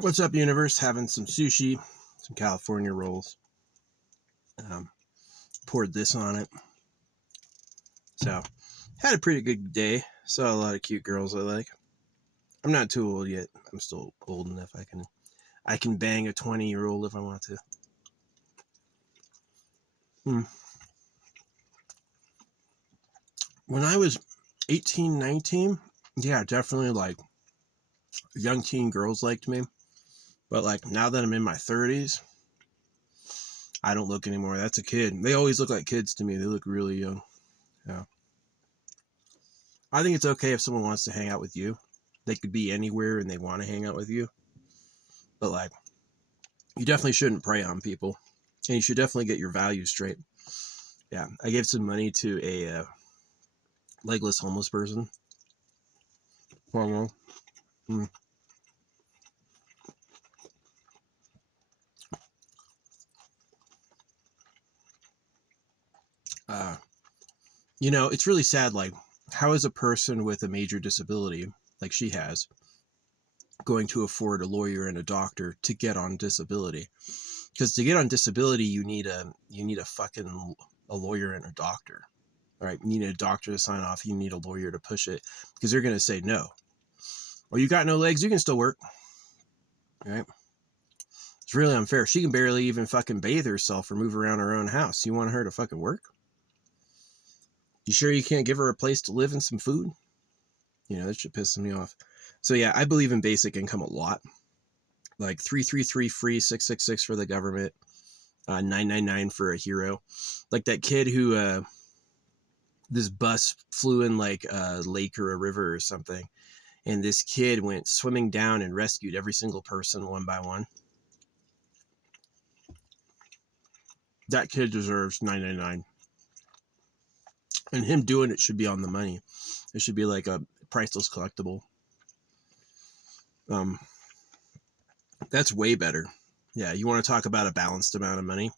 What's up, universe? Having some sushi, some California rolls. Um, Poured this on it. So, had a pretty good day. Saw a lot of cute girls I like. I'm not too old yet. I'm still old enough. I can bang a 20-year-old if I want to. When I was 18, 19, yeah, definitely like young teen girls liked me. But like now that I'm in my 30s, I don't look anymore. That's a kid. They always look like kids to me. They look really young. Yeah. I think it's okay if someone wants to hang out with you. They could be anywhere and they want to hang out with you. But like, you definitely shouldn't prey on people. And you should definitely get your values straight. Yeah. I gave some money to a legless homeless person. Mm. Uh, it's really sad. Like, how is a person with a major disability, like she has, going to afford a lawyer and a doctor to get on disability? Because to get on disability, you need a fucking a lawyer and a doctor. Right? You need a doctor to sign off. You need a lawyer to push it because they're going to say no. Or you got no legs, you can still work. Right? It's really unfair. She can barely even fucking bathe herself or move around her own house. You want her to fucking work? You sure you can't give her a place to live and some food? That shit pisses me off. So yeah, I believe in basic income a lot. Like 333 free, 666 for the government, 999 for a hero. Like that kid who this bus flew in like a lake or a river or something, and this kid went swimming down and rescued every single person one by one. That kid deserves 999. And him doing it should be on the money. It should be like a priceless collectible. That's way better. Yeah, you want to talk about a balanced amount of money,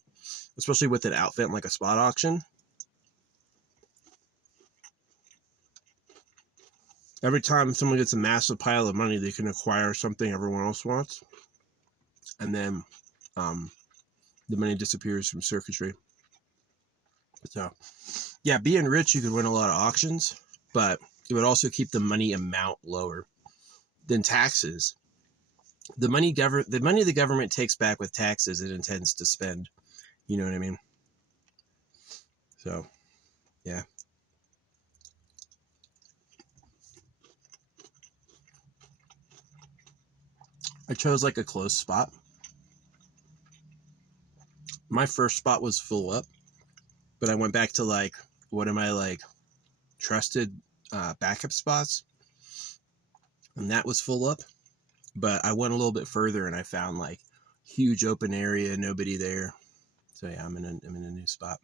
especially with an outfit like a spot auction. Every time someone gets a massive pile of money, they can acquire something everyone else wants, and then the money disappears from circuitry. So, yeah, being rich, you could win a lot of auctions, but it would also keep the money amount lower than taxes. The money the government takes back with taxes, it intends to spend. You know what I mean? So, yeah. I chose like a close spot. My first spot was full up, but I went back to like one of my like trusted backup spots, and that was full up. But I went a little bit further and I found like huge open area, nobody there. So yeah, I'm in a new spot.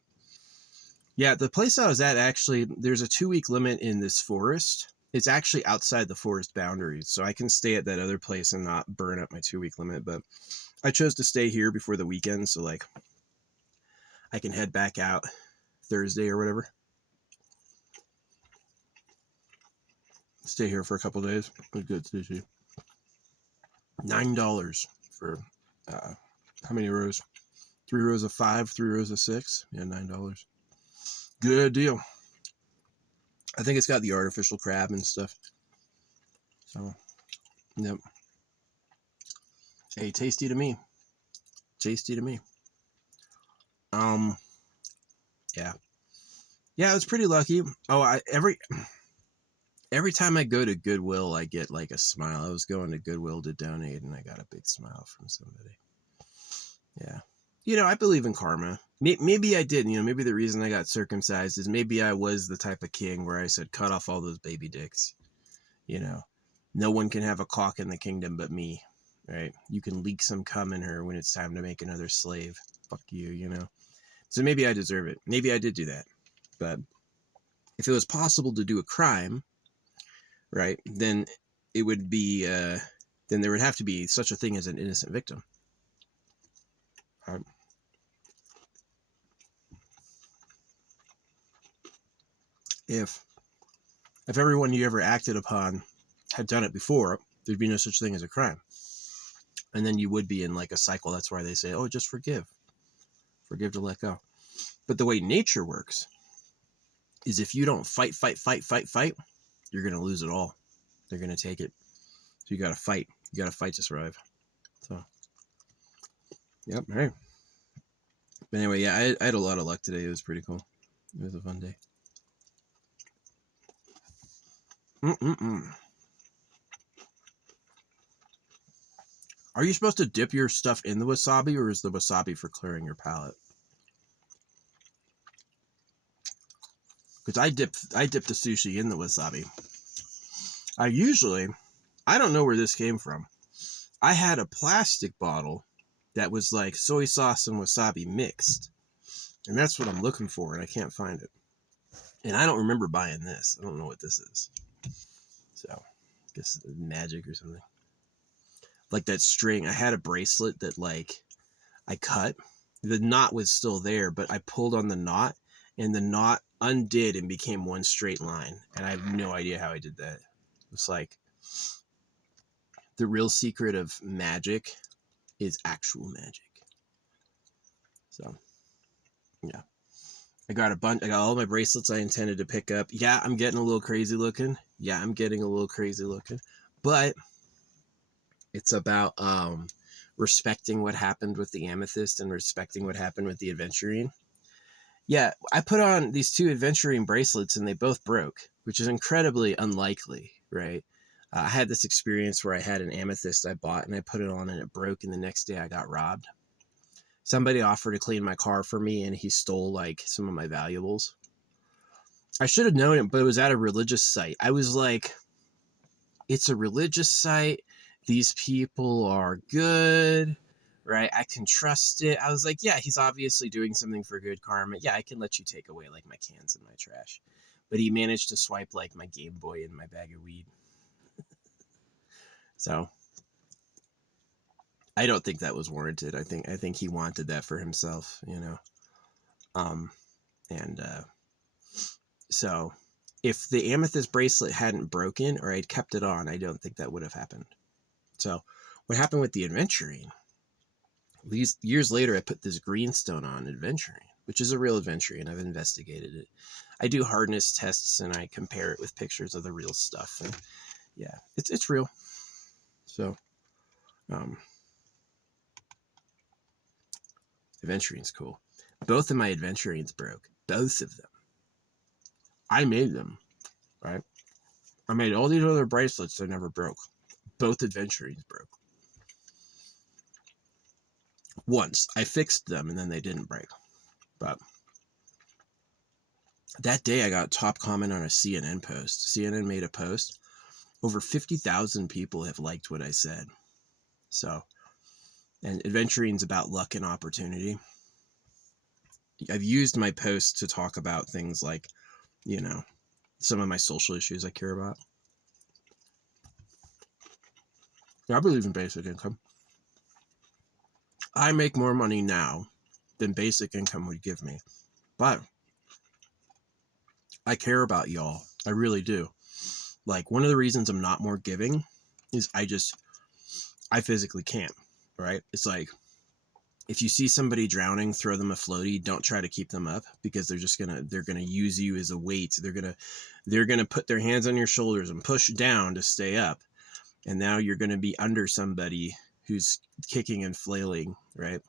Yeah, the place I was at, actually, there's a 2-week limit in this forest. It's actually outside the forest boundaries, so I can stay at that other place and not burn up my 2-week limit. But I chose to stay here before the weekend, so like I can head back out Thursday or whatever. Stay here for a couple days with good sushi. $9 for how many rows? 3 rows of 5, 3 rows of 6. Yeah, $9. Good deal. I think it's got the artificial crab and stuff. So, yep. Hey, tasty to me. Tasty to me. Yeah. Yeah, I was pretty lucky. Oh, every time I go to Goodwill, I get like a smile. I was going to Goodwill to donate, and I got a big smile from somebody. Yeah. I believe in karma. Maybe I did. Maybe the reason I got circumcised is maybe I was the type of king where I said, cut off all those baby dicks. No one can have a cock in the kingdom but me, right? You can leak some cum in her when it's time to make another slave. Fuck you, So maybe I deserve it. Maybe I did do that. But if it was possible to do a crime, right, then it would be, then there would have to be such a thing as an innocent victim. Right? If everyone you ever acted upon had done it before, there'd be no such thing as a crime. And then you would be in like a cycle. That's why they say, oh, just forgive to let go. But the way nature works is if you don't fight, you're going to lose it all. They're going to take it. So you got to fight. You got to fight to survive. So, yep. Hey. But anyway, yeah, I had a lot of luck today. It was pretty cool. It was a fun day. Are you supposed to dip your stuff in the wasabi, or is the wasabi for clearing your palate? Because I dip the sushi in the wasabi. I don't know where this came from. I had a plastic bottle that was like soy sauce and wasabi mixed. And that's what I'm looking for, and I can't find it. And I don't remember buying this. I don't know what this is. So, I guess it's magic or something. Like that string. I had a bracelet that like I cut. The knot was still there, but I pulled on the knot, and the knot undid and became one straight line. And I have no idea how I did that. It's like the real secret of magic is actual magic. So, yeah. I got all my bracelets I intended to pick up. Yeah, I'm getting a little crazy looking. But it's about respecting what happened with the amethyst and respecting what happened with the aventurine. Yeah, I put on these 2 aventurine bracelets and they both broke, which is incredibly unlikely, right? I had this experience where I had an amethyst I bought and I put it on and it broke, and the next day I got robbed. Somebody offered to clean my car for me and he stole like some of my valuables. I should have known it, but it was at a religious site. I was like, it's a religious site. These people are good, right? I can trust it. I was like, yeah, he's obviously doing something for good karma. Yeah, I can let you take away like my cans and my trash. But he managed to swipe like my Game Boy and my bag of weed. So I don't think that was warranted. I think he wanted that for himself, you know. So if the amethyst bracelet hadn't broken or I'd kept it on, I don't think that would have happened. So what happened with the aventurine? These years later, I put this greenstone on aventurine, which is a real aventurine. I've investigated it. I do hardness tests and I compare it with pictures of the real stuff. And yeah, it's real. So, aventurine's cool. Both of my aventurines broke. Both of them. I made them, right? I made all these other bracelets that never broke. Both aventurines broke. Once I fixed them and then they didn't break. But that day I got top comment on a CNN post. CNN made a post. Over 50,000 people have liked what I said. So, and adventurine's about luck and opportunity. I've used my posts to talk about things like, you know, some of my social issues I care about. I believe in basic income. I make more money now than basic income would give me. But I care about y'all. I really do. Like, one of the reasons I'm not more giving is I physically can't, right? It's like, if you see somebody drowning, throw them a floaty. Don't try to keep them up, because they're gonna use you as a weight. They're gonna put their hands on your shoulders and push down to stay up. And now you're gonna be under somebody who's kicking and flailing, right?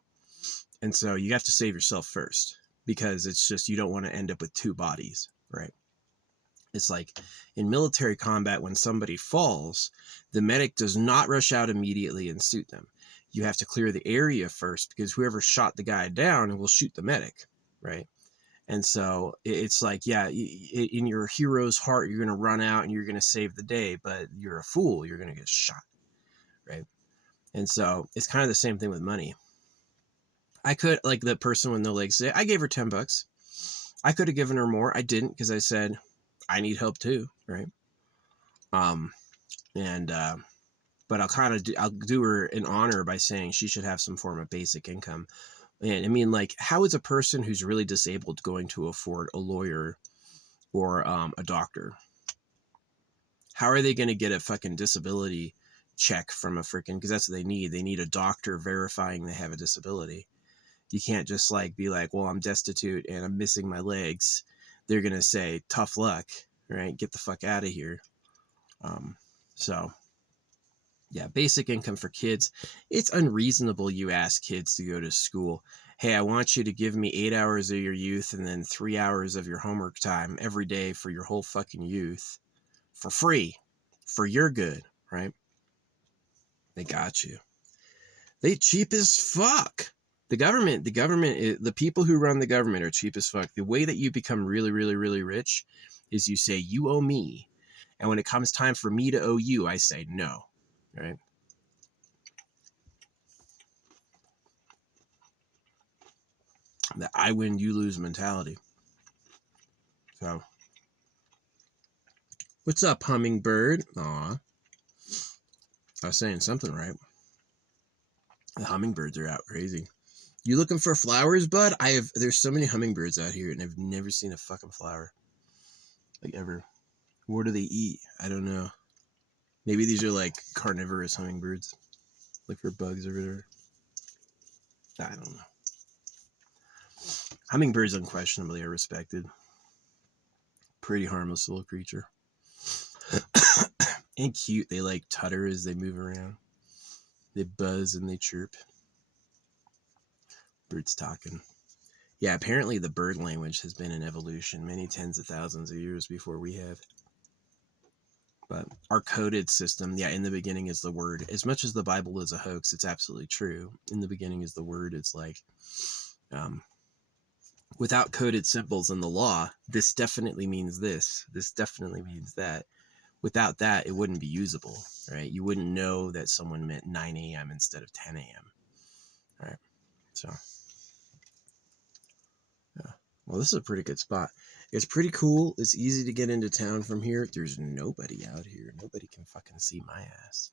And so you have to save yourself first, because it's just, you don't want to end up with 2 bodies, right? It's like in military combat, when somebody falls, the medic does not rush out immediately and suit them. You have to clear the area first, because whoever shot the guy down will shoot the medic, right? And so it's like, yeah, in your hero's heart, you're going to run out and you're going to save the day, but you're a fool. You're going to get shot, right? And so it's kind of the same thing with money. I could, like the person with no legs today, I gave her $10. I could have given her more. I didn't, because I said, I need help too, right? But I'll do her an honor by saying she should have some form of basic income. And I mean, like, how is a person who's really disabled going to afford a lawyer or a doctor? How are they going to get a fucking disability check from a freaking, because that's what they need. They need a doctor verifying they have a disability. You can't just like be like, well, I'm destitute and I'm missing my legs. They're going to say, tough luck, right? Get the fuck out of here. So yeah, basic income for kids. It's unreasonable you ask kids to go to school. Hey, I want you to give me 8 hours of your youth and then 3 hours of your homework time every day for your whole fucking youth for free, for your good, right? They got you. They cheap as fuck. The government, the people who run the government are cheap as fuck. The way that you become really, really, really rich is you say, you owe me. And when it comes time for me to owe you, I say no, right? The I win, you lose mentality. So, what's up, hummingbird? Aw. I was saying something right. The hummingbirds are out crazy. You looking for flowers, bud? There's so many hummingbirds out here, and I've never seen a fucking flower. Like, ever. What do they eat? I don't know. Maybe these are, like, carnivorous hummingbirds. Like, for bugs or whatever. I don't know. Hummingbirds unquestionably are respected. Pretty harmless little creature. And cute. They, like, tutter as they move around. They buzz and they chirp. Birds talking. Yeah, apparently the bird language has been in evolution many tens of thousands of years before we have. But our coded system, yeah, in the beginning is the word. As much as the Bible is a hoax, it's absolutely true. In the beginning is the word. It's like, without coded symbols in the law, this definitely means this. This definitely means that. Without that, it wouldn't be usable, right? You wouldn't know that someone meant 9 a.m. instead of 10 a.m. All right, so... yeah. Well, this is a pretty good spot. It's pretty cool. It's easy to get into town from here. There's nobody out here. Nobody can fucking see my ass.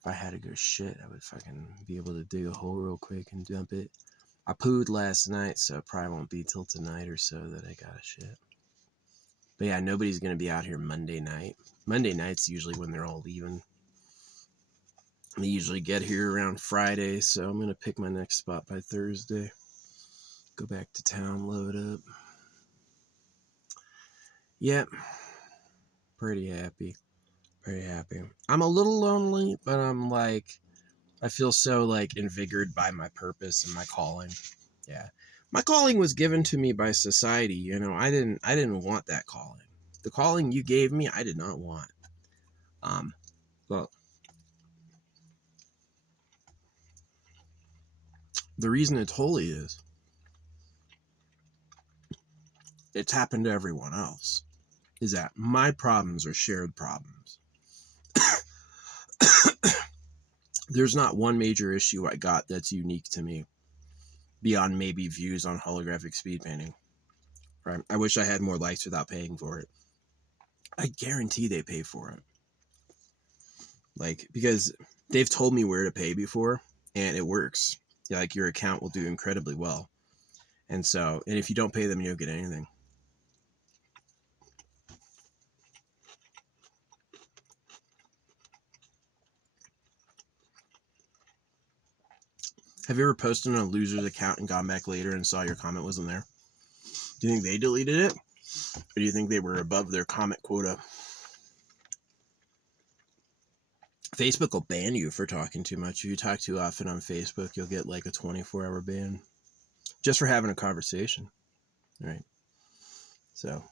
If I had to go shit, I would fucking be able to dig a hole real quick and dump it. I pooed last night, so it probably won't be till tonight or so that I got a shit. But yeah, nobody's going to be out here Monday night. Monday night's usually when they're all leaving. They usually get here around Friday, so I'm going to pick my next spot by Thursday. Go back to town, load up. Yep. Pretty happy. Pretty happy. I'm a little lonely, but I'm like, I feel so like invigorated by my purpose and my calling. Yeah. My calling was given to me by society, you know. I didn't want that calling. The calling you gave me, I did not want. Well, the reason it's holy is it's happened to everyone else. Is that my problems are shared problems. There's not one major issue I got that's unique to me beyond maybe views on holographic speed painting. Right? I wish I had more likes without paying for it. I guarantee they pay for it. Like, because they've told me where to pay before and it works. Like, your account will do incredibly well. And so, and if you don't pay them, you don't get anything. Have you ever posted on a loser's account and gone back later and saw your comment wasn't there? Do you think they deleted it? Or do you think they were above their comment quota? Facebook will ban you for talking too much. If you talk too often on Facebook, you'll get like a 24-hour ban. Just for having a conversation. Right? So...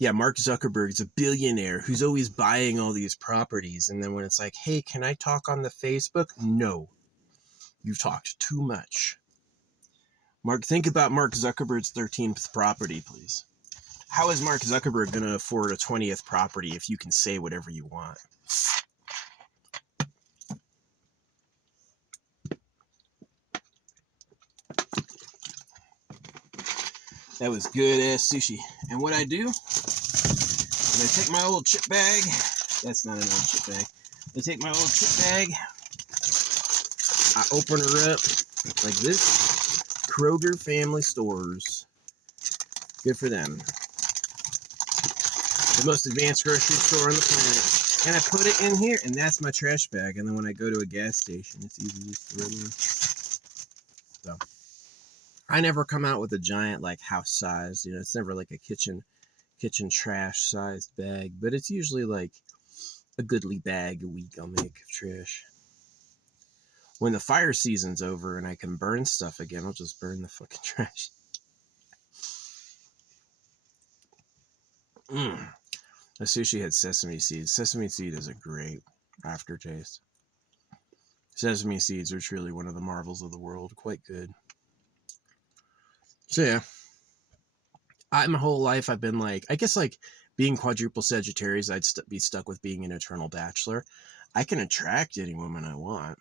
yeah, Mark Zuckerberg's a billionaire who's always buying all these properties. And then when it's like, hey, can I talk on the Facebook? No. You've talked too much. Mark, think about Mark Zuckerberg's 13th property, please. How is Mark Zuckerberg going to afford a 20th property if you can say whatever you want? That was good-ass sushi. And what I do is I take my old chip bag. That's not an old chip bag. I take my old chip bag. I open her up like this. Kroger Family Stores. Good for them. The most advanced grocery store on the planet. and I put it in here, and that's my trash bag. And then when I go to a gas station, it's easy just to run. So I never come out with a giant like house size. You know, it's never like a kitchen trash sized bag, but it's usually like a goodly bag a week I'll make of trash. When the fire season's over and I can burn stuff again, I'll just burn the fucking trash. The sushi had sesame seeds. Sesame seed is a great aftertaste. Sesame seeds are truly one of the marvels of the world. Quite good. So yeah, my whole life I've been like, I guess like being quadruple Sagittarius, I'd be stuck with being an eternal bachelor. I can attract any woman I want.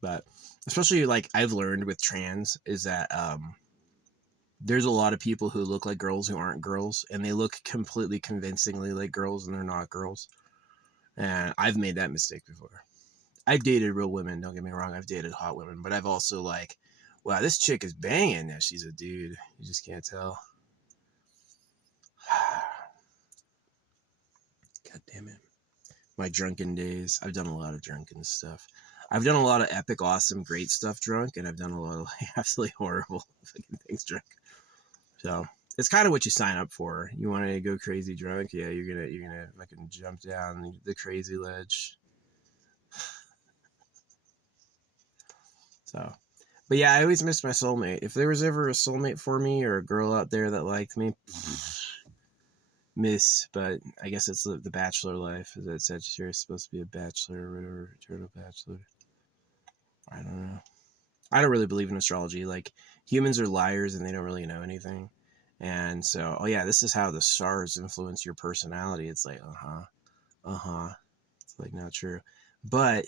But especially like I've learned with trans is that there's a lot of people who look like girls who aren't girls, and they look completely convincingly like girls, and they're not girls. And I've made that mistake before. I've dated real women, don't get me wrong. I've dated hot women, but I've also like, wow, this chick is banging. Now she's a dude. You just can't tell. God damn it. My drunken days. I've done a lot of drunken stuff. I've done a lot of epic, awesome, great stuff drunk, and I've done a lot of like, absolutely horrible fucking things drunk. So it's kind of what you sign up for. You want to go crazy drunk? Yeah, you're gonna fucking jump down the crazy ledge. So, but yeah, I always miss my soulmate. If there was ever a soulmate for me or a girl out there that liked me, miss. But I guess it's the bachelor life. Is that Sagittarius supposed to be a bachelor or whatever? Eternal bachelor. I don't know. I don't really believe in astrology. Like, humans are liars and they don't really know anything. And so, oh yeah, this is how the stars influence your personality. It's like, It's like not true. But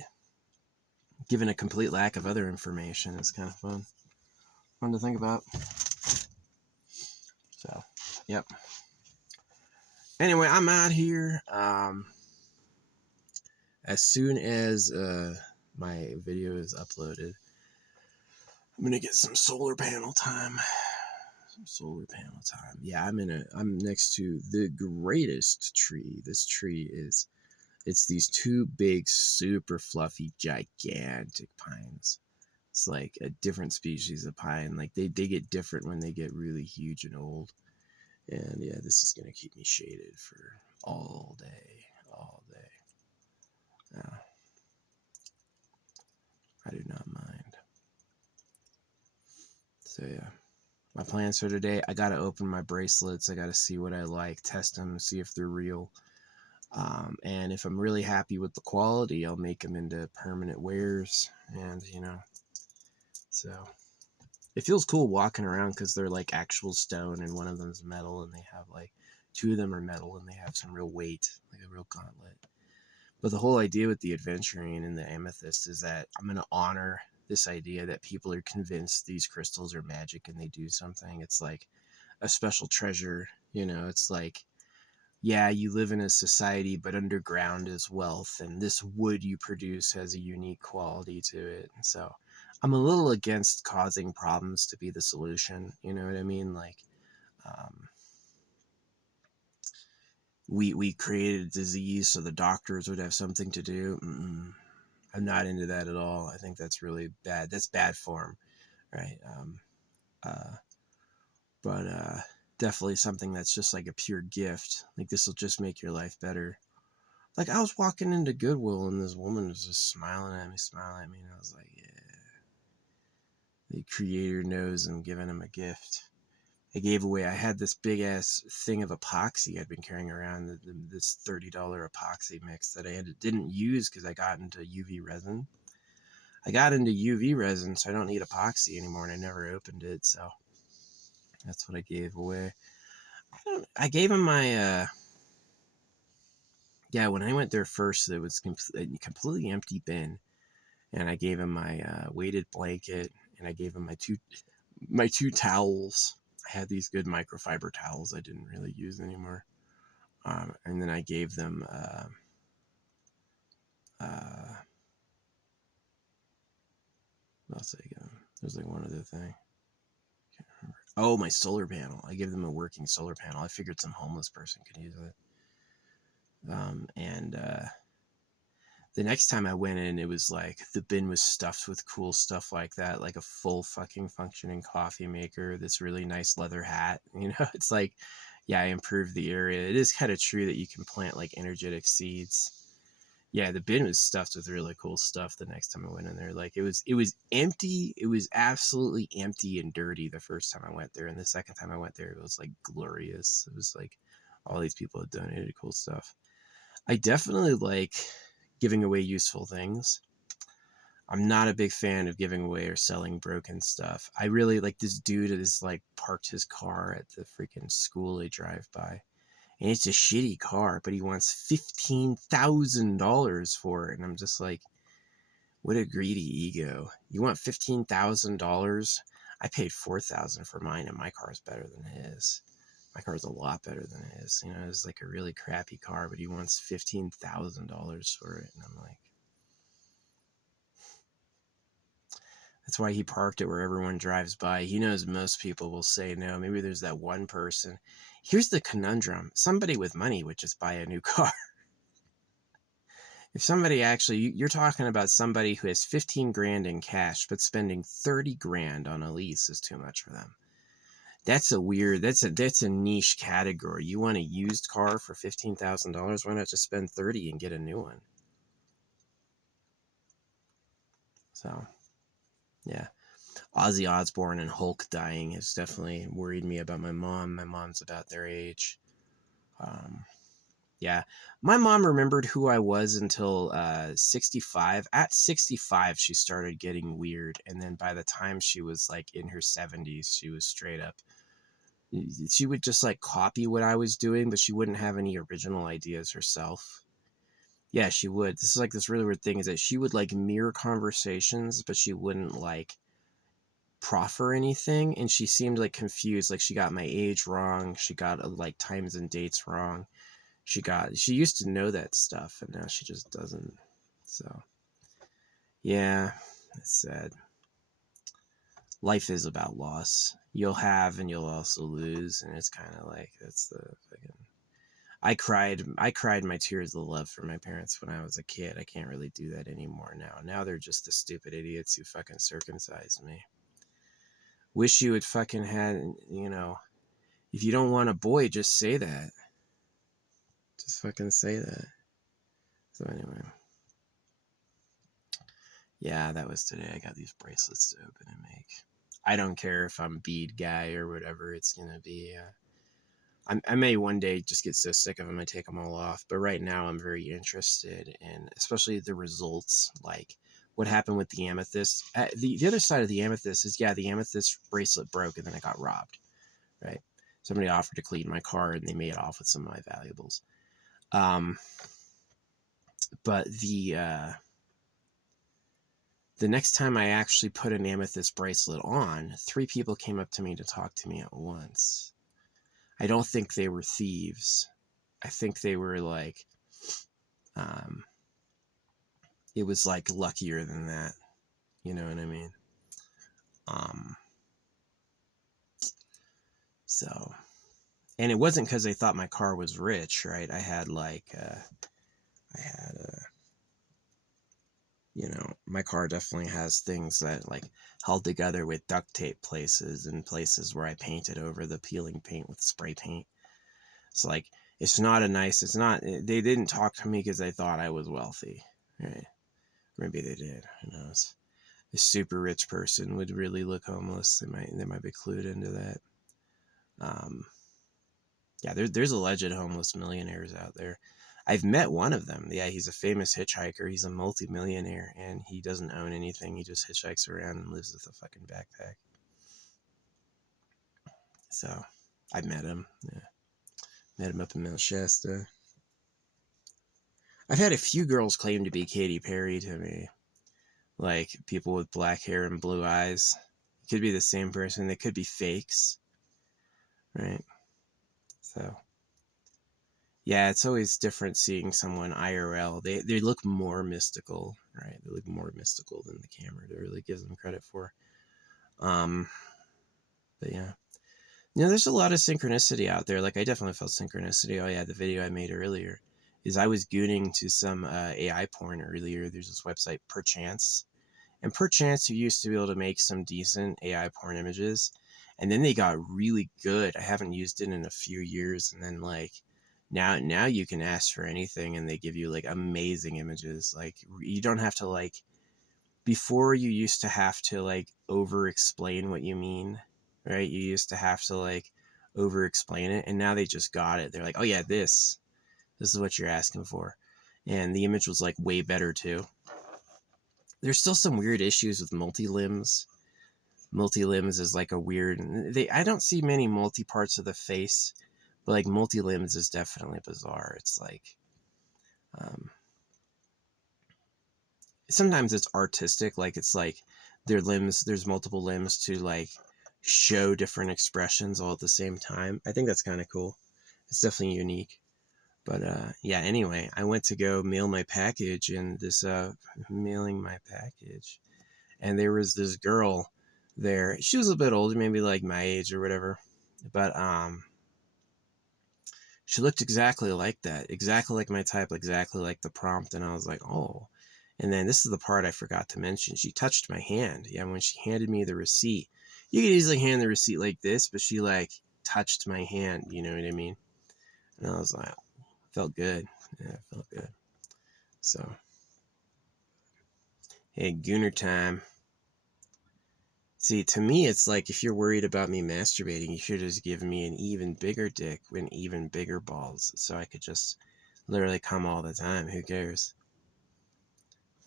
given a complete lack of other information, it's kind of fun to think about. So, yep. Anyway, I'm out here. As soon as my video is uploaded, I'm gonna get some solar panel time. Yeah, I'm next to the greatest tree. This tree it's these two big, super fluffy, gigantic pines. It's like a different species of pine. Like they get different when they get really huge and old. And yeah, this is gonna keep me shaded for all day. Yeah, I do not mind. So yeah. My plans for today, I gotta open my bracelets. I gotta see what I like, test them, see if they're real. And if I'm really happy with the quality, I'll make them into permanent wears. And so it feels cool walking around because they're like actual stone, and one of them's metal, and they have like two of them are metal, and they have some real weight, like a real gauntlet. But the whole idea with the aventurine and the amethyst is that I'm gonna honor this idea that people are convinced these crystals are magic and they do something. It's like a special treasure. It's like, yeah, you live in a society, but underground is wealth, and this wood you produce has a unique quality to it. So I'm a little against causing problems to be the solution. You know what I mean? Like, we created a disease so the doctors would have something to do. I'm not into that at all. I think that's really bad. That's bad form, right? But definitely something that's just like a pure gift. Like, this will just make your life better. Like, I was walking into Goodwill and this woman was just smiling at me, and I was like, yeah, the creator knows I'm giving him a gift. I had this big ass thing of epoxy I'd been carrying around, this $30 epoxy mix that I didn't use because I got into UV resin. So I don't need epoxy anymore, and I never opened it, so that's what I gave away. I gave him my, when I went there first, it was a completely empty bin, and I gave him my weighted blanket, and I gave him my two towels. I had these good microfiber towels I didn't really use anymore. And then I gave them what else did I give them? There's like one other thing. Can't remember. Oh, my solar panel. I gave them a working solar panel. I figured some homeless person could use it. And the next time I went in, it was like the bin was stuffed with cool stuff like that, like a full fucking functioning coffee maker, this really nice leather hat. It's like, yeah, I improved the area. It is kind of true that you can plant like energetic seeds. Yeah, the bin was stuffed with really cool stuff the next time I went in there. Like it was empty. It was absolutely empty and dirty the first time I went there. And the second time I went there, it was like glorious. It was like all these people had donated cool stuff. I definitely like giving away useful things. I'm not a big fan of giving away or selling broken stuff. I really like this dude is like parked his car at the freaking school I drive by. And it's a shitty car, but he wants $15,000 for it. And I'm just like, what a greedy ego. You want $15,000? I paid $4,000 for mine, and my car is better than his. My car is a lot better than his. It's like a really crappy car, but he wants $15,000 for it. And I'm like, that's why he parked it where everyone drives by. He knows most people will say no. Maybe there's that one person. Here's the conundrum. Somebody with money would just buy a new car. If somebody actually, you're talking about somebody who has 15 grand in cash, but spending 30 grand on a lease is too much for them. That's a niche category. You want a used car for $15,000? Why not just spend 30 and get a new one? So, yeah. Ozzy Osbourne and Hulk dying has definitely worried me about my mom. My mom's about their age. Yeah. My mom remembered who I was until 65. At 65, she started getting weird. And then by the time she was like in her 70s, she was straight up. She would just like copy what I was doing, but she wouldn't have any original ideas herself. Yeah, she would. This is like this really weird thing is that she would like mirror conversations, but she wouldn't like proffer anything. And she seemed like confused. Like she got my age wrong. She got like times and dates wrong. She used to know that stuff, and now she just doesn't. So yeah, it's sad. Life is about loss. You'll have and you'll also lose, and it's kind of like that's the fucking. I cried my tears of love for my parents when I was a kid. I can't really do that anymore now. Now they're just the stupid idiots who fucking circumcised me. Wish you had fucking had, if you don't want a boy, just say that. Just fucking say that. So anyway. Yeah, that was today. I got these bracelets to open and make. I don't care if I'm bead guy or whatever it's gonna be. I may one day just get so sick of them I take them all off. But right now I'm very interested in, especially the results, like what happened with the amethyst. The other side of the amethyst is, yeah, the amethyst bracelet broke and then I got robbed. Right? Somebody offered to clean my car and they made off with some of my valuables. But the next time I actually put an amethyst bracelet on, 3 people came up to me to talk to me at once. I don't think they were thieves. I think they were like, it was like luckier than that. You know what I mean? So, and it wasn't because they thought my car was rich, right? I had my car definitely has things that like held together with duct tape places and places where I painted over the peeling paint with spray paint. It's like, it's not, they didn't talk to me because they thought I was wealthy, right? Maybe they did, who knows? A super rich person would really look homeless. They might be clued into that. Yeah, there's alleged homeless millionaires out there. I've met one of them. Yeah, he's a famous hitchhiker. He's a multi-millionaire, and he doesn't own anything. He just hitchhikes around and lives with a fucking backpack. So, I met him. Yeah. Met him up in Mount Shasta. I've had a few girls claim to be Katy Perry to me. Like, people with black hair and blue eyes. It could be the same person. They could be fakes. Right? So, yeah, it's always different seeing someone IRL. They look more mystical, right? They look more mystical than the camera really gives them credit for. But yeah. there's a lot of synchronicity out there. Like I definitely felt synchronicity. Oh yeah, the video I made earlier is I was gooning to some AI porn earlier. There's this website Perchance, and Perchance you used to be able to make some decent AI porn images, and then they got really good. I haven't used it in a few years, and then like now you can ask for anything and they give you like amazing images. Like you don't have to like before you used to have to like over explain what you mean, right? You used to have to like over explain it, and now they just got it. They're like, oh yeah, this is what you're asking for. And the image was like way better too. There's still some weird issues with multi-limbs. Multi-limbs is like a weird, I don't see many multi parts of the face, but like multi-limbs is definitely bizarre. It's like um, sometimes it's artistic, like it's like there's multiple limbs to like show different expressions all at the same time. I think that's kind of cool. It's definitely unique. But yeah, anyway, I went to go mail my package, and this mailing my package, and there was this girl there. She was a bit older, maybe like my age or whatever, but she looked exactly like that, exactly like my type, exactly like the prompt. And I was like, oh. And then this is the part I forgot to mention. She touched my hand. Yeah, when she handed me the receipt, you could easily hand the receipt like this, but she like touched my hand. You know what I mean? And I was like, felt good. Yeah, it felt good. So, hey, Gooner time. See, to me, it's like if you're worried about me masturbating, you should just give me an even bigger dick and even bigger balls so I could just literally come all the time. Who cares?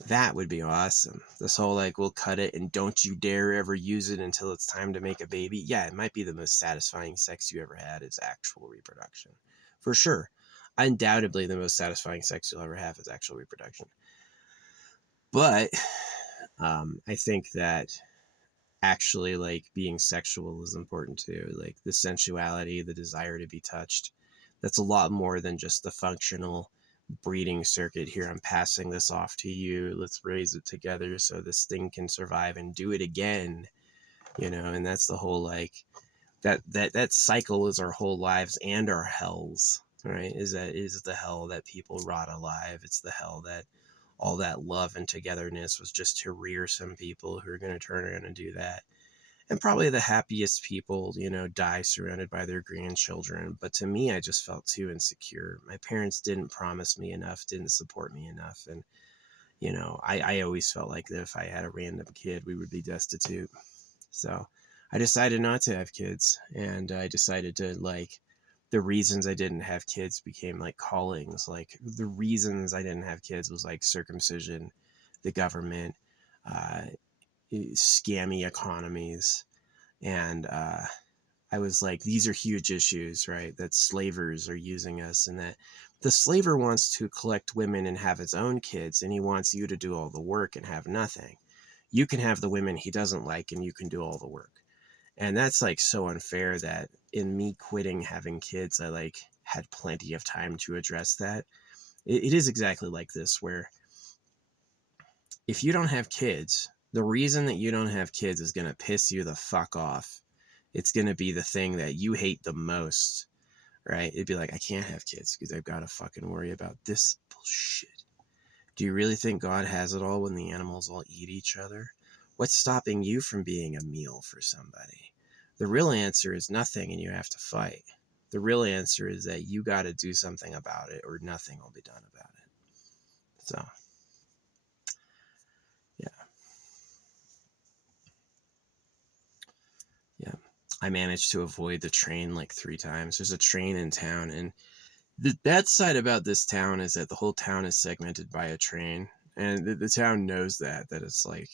That would be awesome. This whole like, we'll cut it and don't you dare ever use it until it's time to make a baby. Yeah, it might be the most satisfying sex you ever had is actual reproduction. For sure. Undoubtedly, the most satisfying sex you'll ever have is actual reproduction. But I think that actually like being sexual is important too, like the sensuality, the desire to be touched. That's a lot more than just the functional breeding circuit. Here, I'm passing this off to you, let's raise it together so this thing can survive and do it again, and that's the whole like that cycle is our whole lives and our hells, right? Is the hell that people rot alive. It's the hell that all that love and togetherness was just to rear some people who are going to turn around and do that. And probably the happiest people, die surrounded by their grandchildren. But to me, I just felt too insecure. My parents didn't promise me enough, didn't support me enough. And, I always felt like that if I had a random kid, we would be destitute. So I decided not to have kids. And I decided to, like, the reasons I didn't have kids became like callings. Like, the reasons I didn't have kids was like circumcision, the government, uh, scammy economies. And I was like, these are huge issues, right? That slavers are using us, and that the slaver wants to collect women and have his own kids, and he wants you to do all the work and have nothing. You can have the women he doesn't like, and you can do all the work. And that's like so unfair that in me quitting having kids, I like had plenty of time to address that. It is exactly like this, where if you don't have kids, the reason that you don't have kids is going to piss you the fuck off. It's going to be the thing that you hate the most, right? It'd be like, I can't have kids because I've got to fucking worry about this bullshit. Do you really think God has it all when the animals all eat each other? What's stopping you from being a meal for somebody? The real answer is nothing, and you have to fight. The real answer is that you got to do something about it, or nothing will be done about it. So, yeah. Yeah. I managed to avoid the train like 3 times. There's a train in town, and the bad side about this town is that the whole town is segmented by a train, and the town knows that it's like,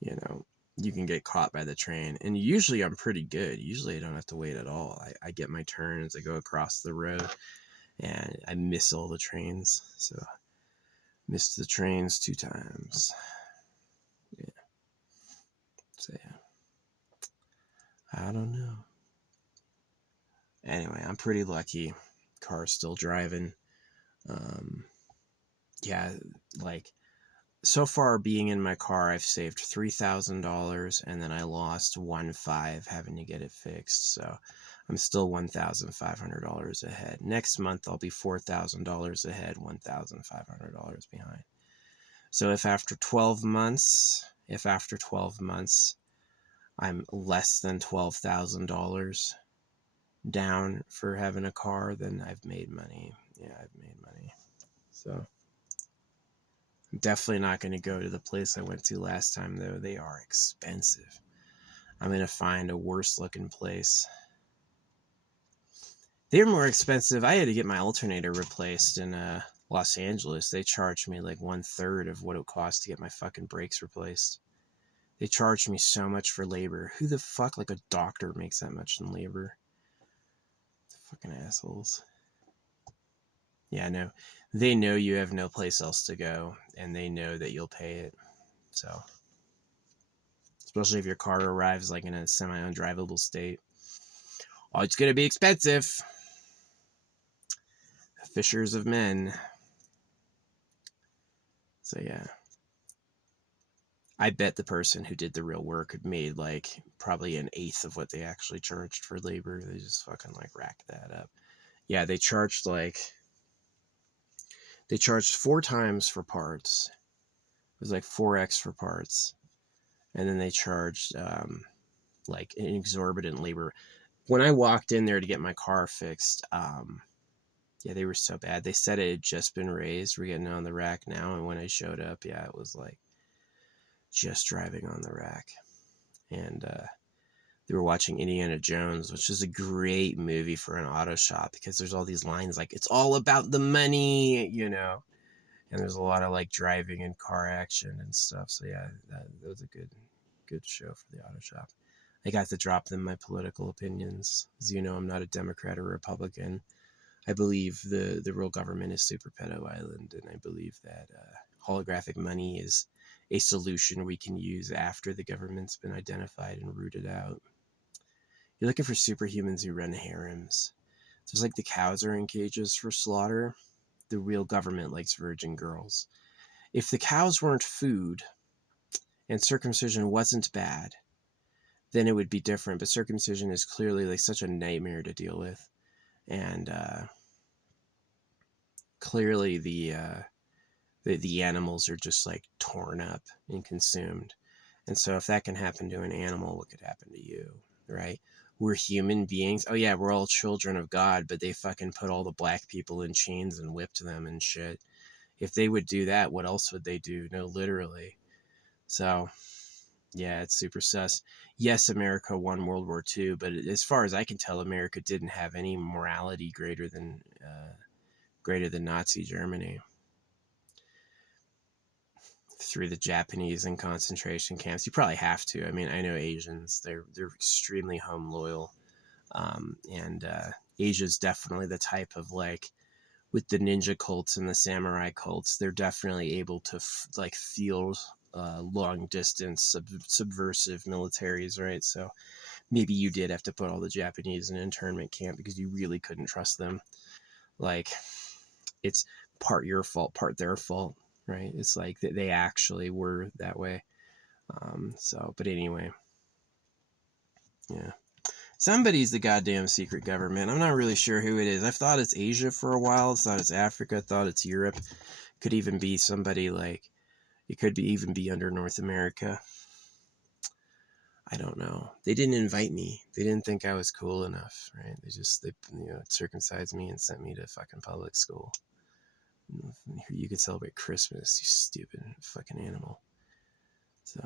you know, you can get caught by the train. And usually I'm pretty good. Usually I don't have to wait at all. I get my turn as I go across the road, and I miss all the trains. So missed the trains 2 times. Yeah. So yeah, I don't know. Anyway, I'm pretty lucky. Car's still driving. Um, yeah, like so far being in my car, I've saved $3,000, and then I lost 1.5 having to get it fixed. So I'm still $1,500 ahead. Next month, I'll be $4,000 ahead, $1,500 behind. So if after 12 months, I'm less than $12,000 down for having a car, then I've made money. Yeah, I've made money. So I'm definitely not going to go to the place I went to last time, though. They are expensive. I'm going to find a worse looking place. They're more expensive. I had to get my alternator replaced in Los Angeles. They charged me like 1/3 of what it cost to get my fucking brakes replaced. They charged me so much for labor. Who the fuck, like a doctor, makes that much in labor? Fucking assholes. Yeah, no. They know you have no place else to go, and they know that you'll pay it. So, especially if your car arrives like in a semi-undrivable state. Oh, it's going to be expensive. Fishers of men. So, yeah. I bet the person who did the real work made like probably 1/8 of what they actually charged for labor. They just fucking like racked that up. Yeah, they charged 4 times for parts. It was like 4x for parts. And then they charged like an exorbitant labor. When I walked in there to get my car fixed, yeah, they were so bad. They said it had just been raised. We're getting it on the rack now. And when I showed up, yeah, it was like just driving on the rack. And they were watching Indiana Jones, which is a great movie for an auto shop because there's all these lines like, it's all about the money, you know? And there's a lot of like driving and car action and stuff. So yeah, that was a good show for the auto shop. I got to drop them my political opinions. As you know, I'm not a Democrat or Republican. I believe the real government is Super Pedo Island, and I believe that holographic money is a solution we can use after the government's been identified and rooted out. You're looking for superhumans who run harems. Just like the cows are in cages for slaughter, the real government likes virgin girls. If the cows weren't food and circumcision wasn't bad, then it would be different. But circumcision is clearly like such a nightmare to deal with. And clearly the animals are just like torn up and consumed. And so if that can happen to an animal, what could happen to you, right? We're human beings. Oh yeah, we're all children of God, but they fucking put all the black people in chains and whipped them and shit. If they would do that, what else would they do? No, literally. So, yeah, it's super sus. Yes, America won World War II, but as far as I can tell, America didn't have any morality greater than Nazi Germany. Through the Japanese in concentration camps, you probably have to. I mean, I know Asians; they're extremely home loyal, and Asia's definitely the type of like, with the ninja cults and the samurai cults, they're definitely able to like field long distance subversive militaries, right? So maybe you did have to put all the Japanese in an internment camp because you really couldn't trust them. Like, it's part your fault, part their fault, right? It's like they actually were that way. So, but anyway, yeah. Somebody's the goddamn secret government. I'm not really sure who it is. I've thought it's Asia for a while. I thought it's Africa. I thought it's Europe. Could even be somebody like, it could be even be under North America. I don't know. They didn't invite me. They didn't think I was cool enough, right? They circumcised me and sent me to fucking public school. You could celebrate Christmas, you stupid fucking animal. So,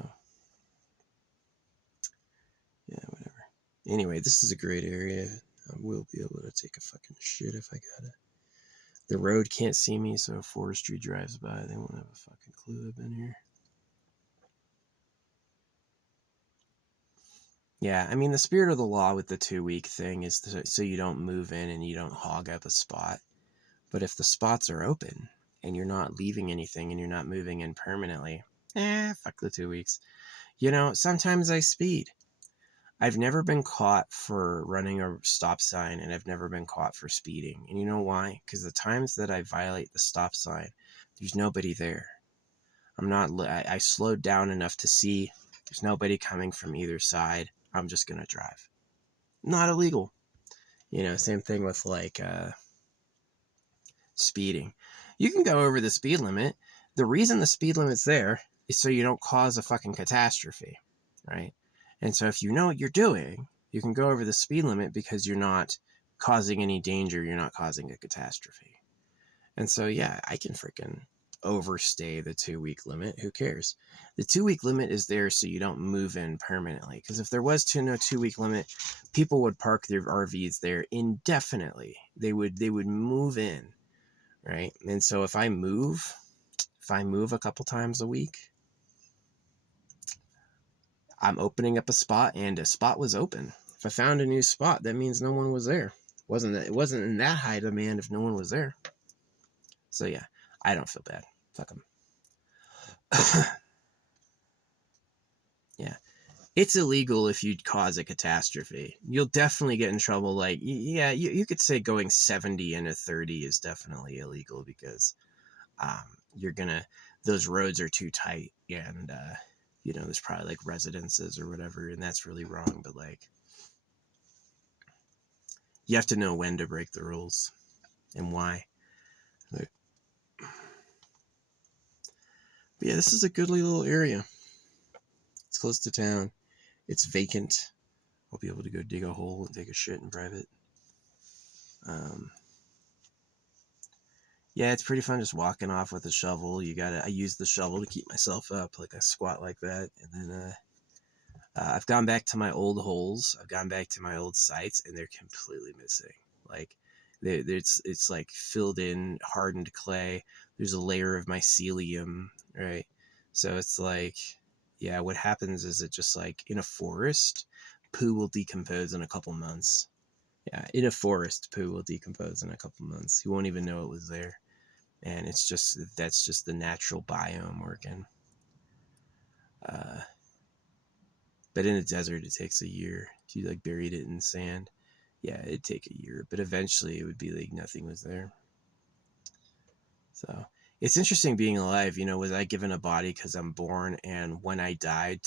yeah, whatever. Anyway, this is a great area. I will be able to take a fucking shit if I got it. The road can't see me, so if forestry drives by, they won't have a fucking clue I've been here. Yeah, I mean, the spirit of the law with the 2-week thing is so you don't move in and you don't hog up a spot. But if the spots are open and you're not leaving anything and you're not moving in permanently, fuck the 2 weeks. You know, sometimes I speed. I've never been caught for running a stop sign, and I've never been caught for speeding. And you know why? Because the times that I violate the stop sign, there's nobody there. I slowed down enough to see there's nobody coming from either side. I'm just going to drive. Not illegal. Same thing with like speeding. You can go over the speed limit. The reason the speed limit's there is so you don't cause a fucking catastrophe, right? And so if you know what you're doing, you can go over the speed limit because you're not causing any danger, you're not causing a catastrophe. And so, yeah, I can freaking overstay the 2-week limit. Who cares? The 2-week limit is there so you don't move in permanently. Because if there was no 2-week limit, people would park their RVs there indefinitely. They would move in, right? And so if I move a couple times a week, I'm opening up a spot, and a spot was open. If I found a new spot, that means no one was there. It wasn't in that high demand if no one was there. So yeah, I don't feel bad. Fuck them. Yeah. It's illegal if you cause a catastrophe. You'll definitely get in trouble. Like, yeah, you could say going 70 in a 30 is definitely illegal because those roads are too tight, and there's probably like residences or whatever, and that's really wrong. But like, you have to know when to break the rules and why. But yeah, this is a goodly little area. It's close to town. It's vacant. I'll be able to go dig a hole and take a shit in private. Yeah, it's pretty fun just walking off with a shovel. I use the shovel to keep myself up, like I squat like that. And then I've gone back to my old holes. I've gone back to my old sites, and they're completely missing. Like, it's like filled in, hardened clay. There's a layer of mycelium, right? So it's like, yeah, what happens is it just like in a forest, poo will decompose in a couple months. Yeah, in a forest, poo will decompose in a couple months. You won't even know it was there. And that's just the natural biome working. But in a desert, it takes a year. If you like buried it in sand, yeah, it'd take a year. But eventually, it would be like nothing was there. So it's interesting being alive. Was I given a body because I'm born, and when I die,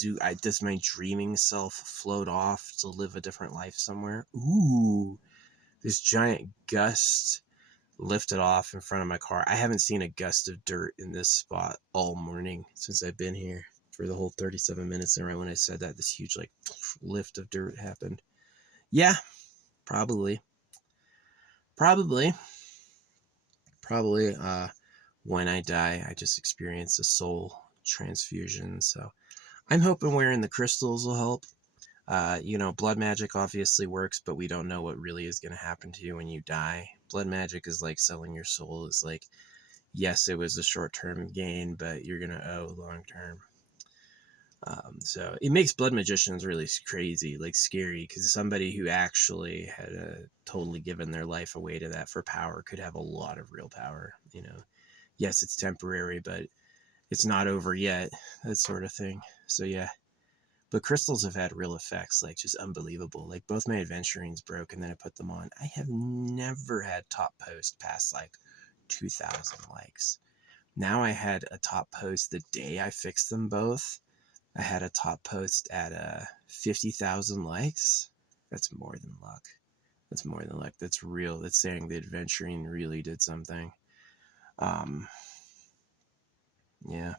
does my dreaming self float off to live a different life somewhere? Ooh, this giant gust lifted off in front of my car. I haven't seen a gust of dirt in this spot all morning since I've been here for the whole 37 minutes. And right when I said that, this huge like lift of dirt happened. Yeah, probably. When I die, I just experience a soul transfusion. So I'm hoping wearing the crystals will help. Blood magic obviously works, but we don't know what really is going to happen to you when you die. Blood magic is like selling your soul. It's like, yes, it was a short-term gain, but you're going to owe long-term. So it makes blood magicians really crazy, like scary, because somebody who actually had totally given their life away to that for power could have a lot of real power. Yes, it's temporary, but it's not over yet, that sort of thing. So yeah. But crystals have had real effects, like just unbelievable. Like both my adventurings broke, and then I put them on. I have never had top post past like 2,000 likes. Now I had a top post the day I fixed them both. I had a top post at 50,000 likes. That's more than luck. That's real. That's saying the adventuring really did something. Yeah.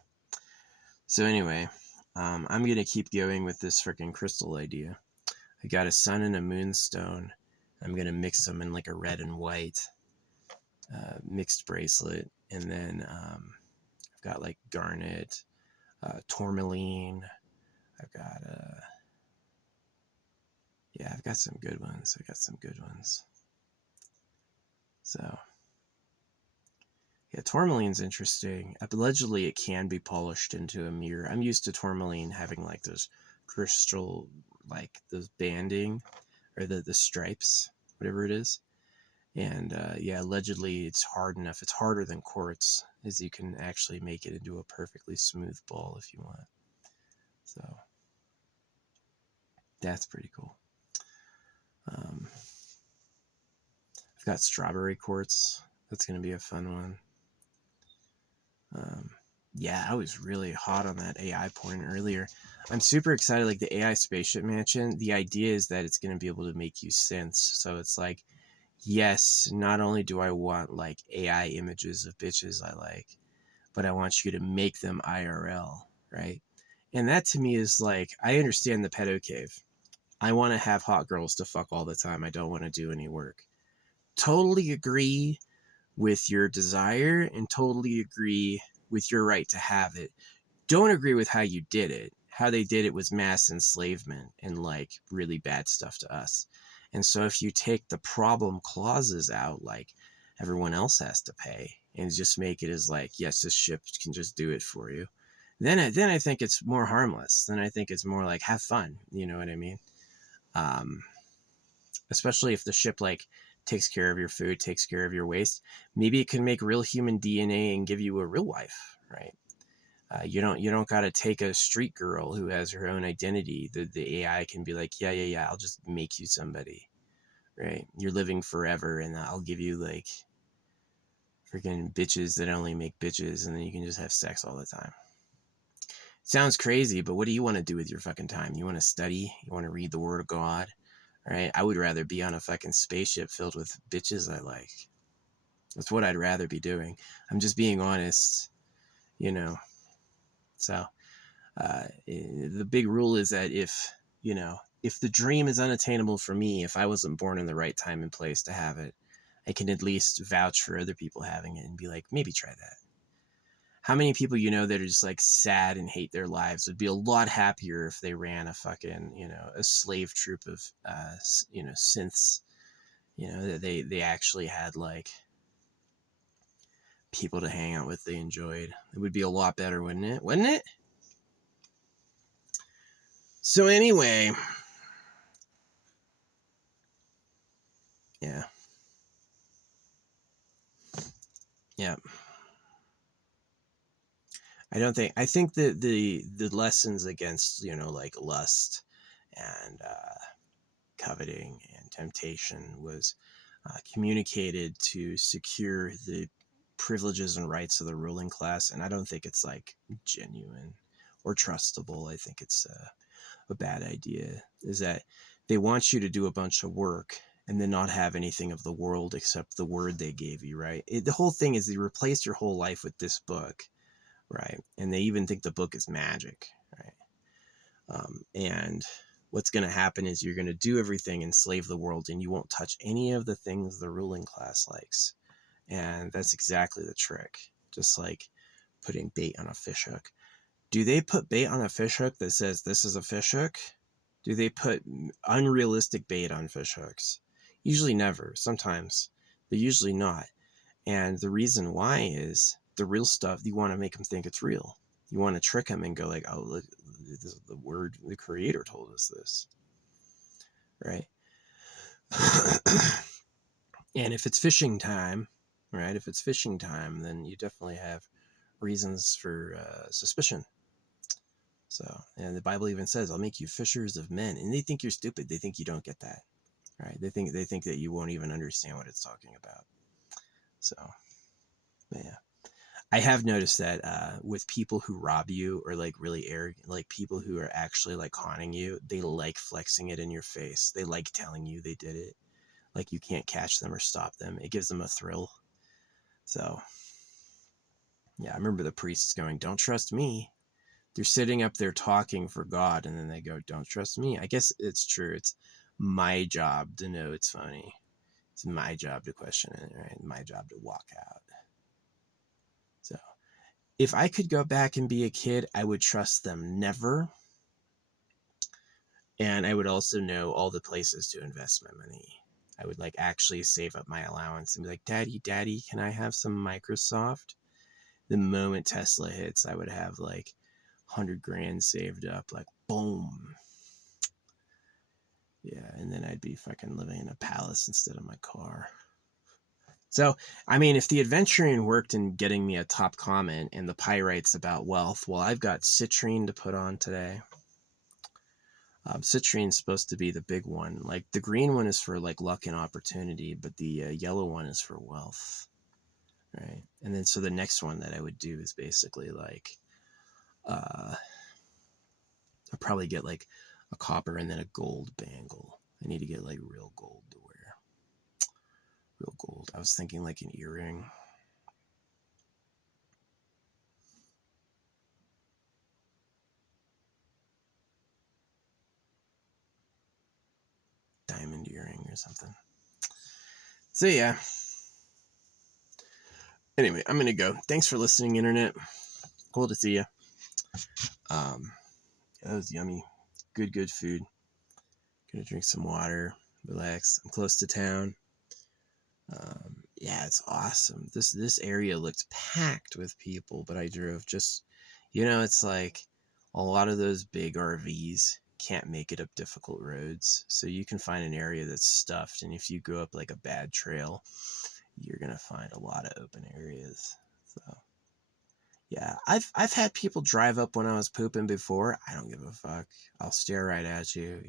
So anyway, I'm going to keep going with this freaking crystal idea. I got a sun and a moonstone. I'm going to mix them in like a red and white mixed bracelet. And then I've got like garnet, tourmaline. I've got some good ones. So yeah, tourmaline's interesting. Allegedly, it can be polished into a mirror. I'm used to tourmaline having like those crystal, like those banding or the stripes, whatever it is. And yeah, allegedly it's hard enough. It's harder than quartz, as you can actually make it into a perfectly smooth ball if you want. So that's pretty cool. I've got strawberry quartz. That's going to be a fun one. Yeah, I was really hot on that AI porn earlier. I'm super excited. Like the AI spaceship mansion, the idea is that it's going to be able to make you synths. So it's like yes, not only do I want like AI images of bitches I like, but I want you to make them IRL, right? And that to me is like, I understand the pedo cave. I want to have hot girls to fuck all the time. I don't want to do any work. Totally agree with your desire and totally agree with your right to have it. Don't agree with how you did it. How they did it was mass enslavement and like really bad stuff to us. And so if you take the problem clauses out, like everyone else has to pay, and just make it as like, yes, this ship can just do it for you, then I think it's more harmless. Then I think it's more like have fun. You know what I mean? Um, Especially if the ship like takes care of your food, takes care of your waste. Maybe it can make real human DNA and give you a real wife, right? You don't got to take a street girl who has her own identity. The AI can be like, yeah, I'll just make you somebody, right? You're living forever, and I'll give you like freaking bitches that only make bitches, and then you can just have sex all the time. Sounds crazy, but what do you want to do with your fucking time? You want to study? You want to read the Word of God? Right? I would rather be on a fucking spaceship filled with bitches I like. That's what I'd rather be doing. I'm just being honest, you know. So the big rule is that if the dream is unattainable for me, if I wasn't born in the right time and place to have it, I can at least vouch for other people having it and be like, maybe try that. How many people that are just like sad and hate their lives would be a lot happier if they ran a fucking, a slave troop of, synths, that they actually had like people to hang out with they enjoyed. It would be a lot better, wouldn't it? Wouldn't it? So anyway, yeah. Yeah. I think that the lessons against, like lust and coveting and temptation was communicated to secure the privileges and rights of the ruling class. And I don't think it's like genuine or trustable. I think it's a bad idea, is that they want you to do a bunch of work and then not have anything of the world except the word they gave you, right? The whole thing is they replace your whole life with this book, right? And they even think the book is magic, right? And what's going to happen is you're going to do everything, enslave the world, and you won't touch any of the things the ruling class likes. And that's exactly the trick. Just like putting bait on a fish hook. Do they put bait on a fish hook that says this is a fish hook? Do they put unrealistic bait on fish hooks? Usually never. Sometimes, but usually not. And the reason why is the real stuff, you want to make them think it's real. You want to trick them and go like, oh, look, this is the word, the creator told us this, right? And if it's fishing time, right? If it's fishing time, then you definitely have reasons for suspicion. So, and the Bible even says, "I'll make you fishers of men," and they think you're stupid. They think you don't get that, right? They think that you won't even understand what it's talking about. So, yeah, I have noticed that with people who rob you or like really arrogant, like people who are actually like conning you, they like flexing it in your face. They like telling you they did it. Like you can't catch them or stop them. It gives them a thrill. So, yeah, I remember the priests going, "Don't trust me." They're sitting up there talking for God, and then they go, "Don't trust me." I guess it's true. It's my job to know it's phony. It's my job to question it, right? My job to walk out. So if I could go back and be a kid, I would trust them never. And I would also know all the places to invest my money. I would like actually save up my allowance and be like, Daddy, can I have some Microsoft? The moment Tesla hits, I would have like 100 grand saved up, like boom. Yeah, and then I'd be fucking living in a palace instead of my car. So, I mean, if the adventuring worked in getting me a top comment and the pyrite's about wealth, well, I've got citrine to put on today. Citrine's supposed to be the big one. Like the green one is for like luck and opportunity, but the yellow one is for wealth, right? And then so the next one that I would do is basically like, I'll probably get like a copper and then a gold bangle. I need to get like real gold to wear. Real gold. I was thinking like an earring. Diamond earring or something. So yeah. Anyway, I'm gonna go. Thanks for listening, internet. Cool to see you. That was yummy. Good food. Gonna drink some water, relax. I'm close to town. Yeah, it's awesome. This area looked packed with people, but I drove just, it's like a lot of those big RVs can't make it up difficult roads, so you can find an area that's stuffed, and if you go up like a bad trail, you're gonna find a lot of open areas. So yeah, I've had people drive up when I was pooping before. I don't give a fuck. I'll stare right at you,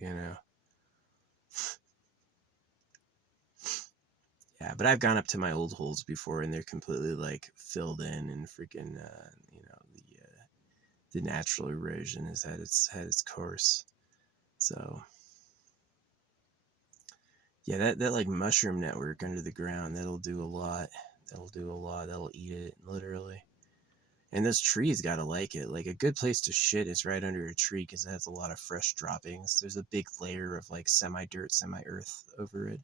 Yeah, but I've gone up to my old holes before, and they're completely like filled in, and freaking, the natural erosion has had its course. So yeah, that like mushroom network under the ground, that'll do a lot. That'll do a lot. That'll eat it literally. And those trees gotta like it. Like a good place to shit is right under a tree because it has a lot of fresh droppings. There's a big layer of like semi dirt, semi earth over it.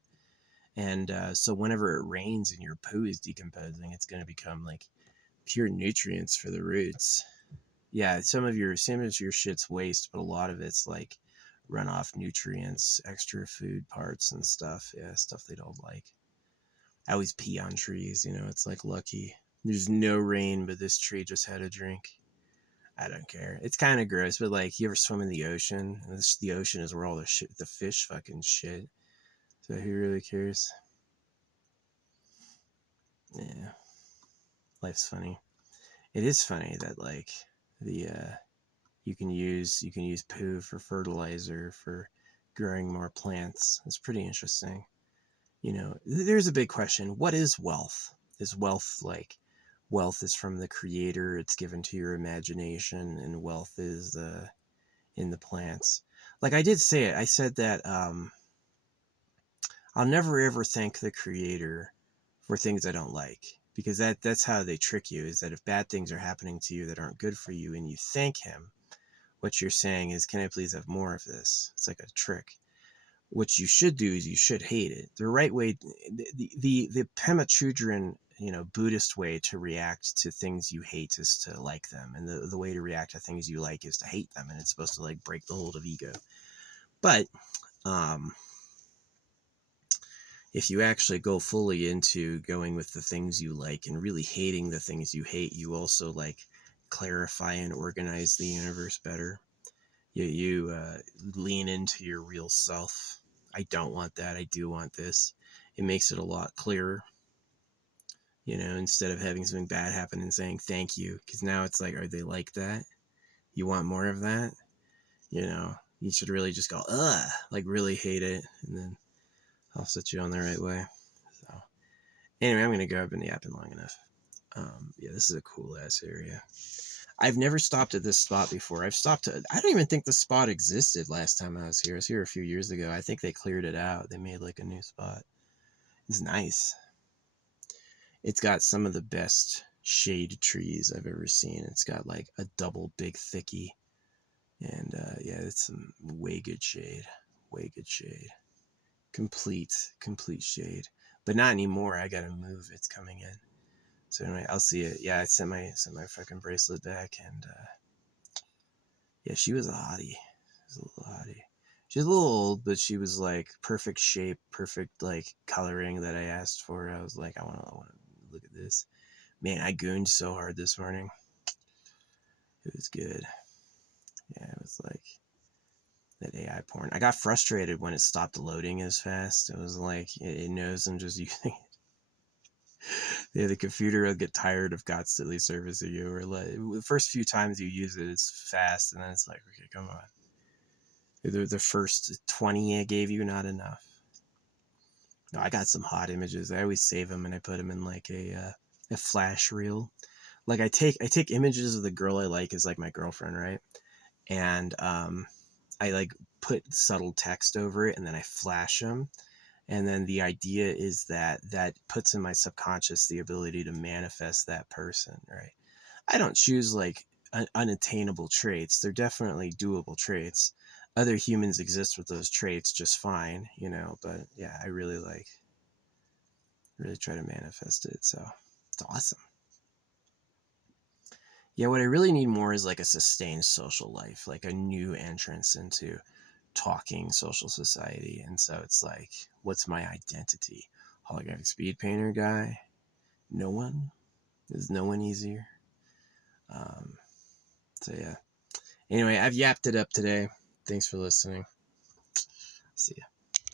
And so whenever it rains and your poo is decomposing, it's going to become like pure nutrients for the roots. Yeah, some of your shit's waste, but a lot of it's like runoff nutrients, extra food parts and stuff. Yeah, stuff they don't like. I always pee on trees, it's like lucky. There's no rain, but this tree just had a drink. I don't care. It's kind of gross, but like, you ever swim in the ocean? The ocean is where all the fish fucking shit. So who really cares? Yeah, life's funny. It is funny that like the you can use poo for fertilizer for growing more plants. It's pretty interesting. There's a big question. What is wealth? Is wealth like wealth is from the creator, it's given to your imagination, and wealth is in the plants. Like I did say it. I said that I'll never ever thank the creator for things I don't like, because that's how they trick you, is that if bad things are happening to you that aren't good for you and you thank him, what you're saying is, can I please have more of this? It's like a trick. What you should do is you should hate it. The right way, the Pema Chodron, Buddhist way to react to things you hate is to like them, and the way to react to things you like is to hate them, and it's supposed to like break the hold of ego. But if you actually go fully into going with the things you like and really hating the things you hate, you also like clarify and organize the universe better. You lean into your real self. I don't want that. I do want this. It makes it a lot clearer, instead of having something bad happen and saying thank you. Because now it's like, are they like that? You want more of that? You should really just go, ugh, like really hate it. And then I'll set you on the right way. So anyway, I'm going to go. I've been yapping long enough. Yeah, this is a cool ass area. I've never stopped at this spot before. I don't even think the spot existed last time I was here. I was here a few years ago. I think they cleared it out. They made like a new spot. It's nice. It's got some of the best shade trees I've ever seen. It's got like a double big thicky. And yeah, it's some way good shade. Way good shade. Complete shade. But not anymore. I gotta move. It's coming in. So anyway, I'll see it. Yeah, I sent my fucking bracelet back, and yeah, she was a hottie. She was a little hottie. She was a little old, but she was like perfect shape, perfect like coloring that I asked for. I was like, I want to look at this. Man, I gooned so hard this morning. It was good. Yeah, it was like that AI porn. I got frustrated when it stopped loading as fast. It was like it knows I'm just using it. Yeah, the computer will get tired of constantly servicing you, or like the first few times you use it, it's fast, and then it's like, okay, come on. The first 20 I gave you, not enough. No, I got some hot images. I always save them and I put them in like a flash reel. Like I take images of the girl I like as like my girlfriend, right? And I like put subtle text over it, and then I flash them. And then the idea is that that puts in my subconscious the ability to manifest that person, right? I don't choose like unattainable traits. They're definitely doable traits. Other humans exist with those traits just fine, you know, but yeah, I really try to manifest it. So it's awesome. Yeah, what I really need more is like a sustained social life, like a new entrance into talking social society. And so it's like, what's my identity? Holographic speed painter guy? No one? Is no one easier? Um, so yeah. Anyway, I've yapped it up today. Thanks for listening. See ya.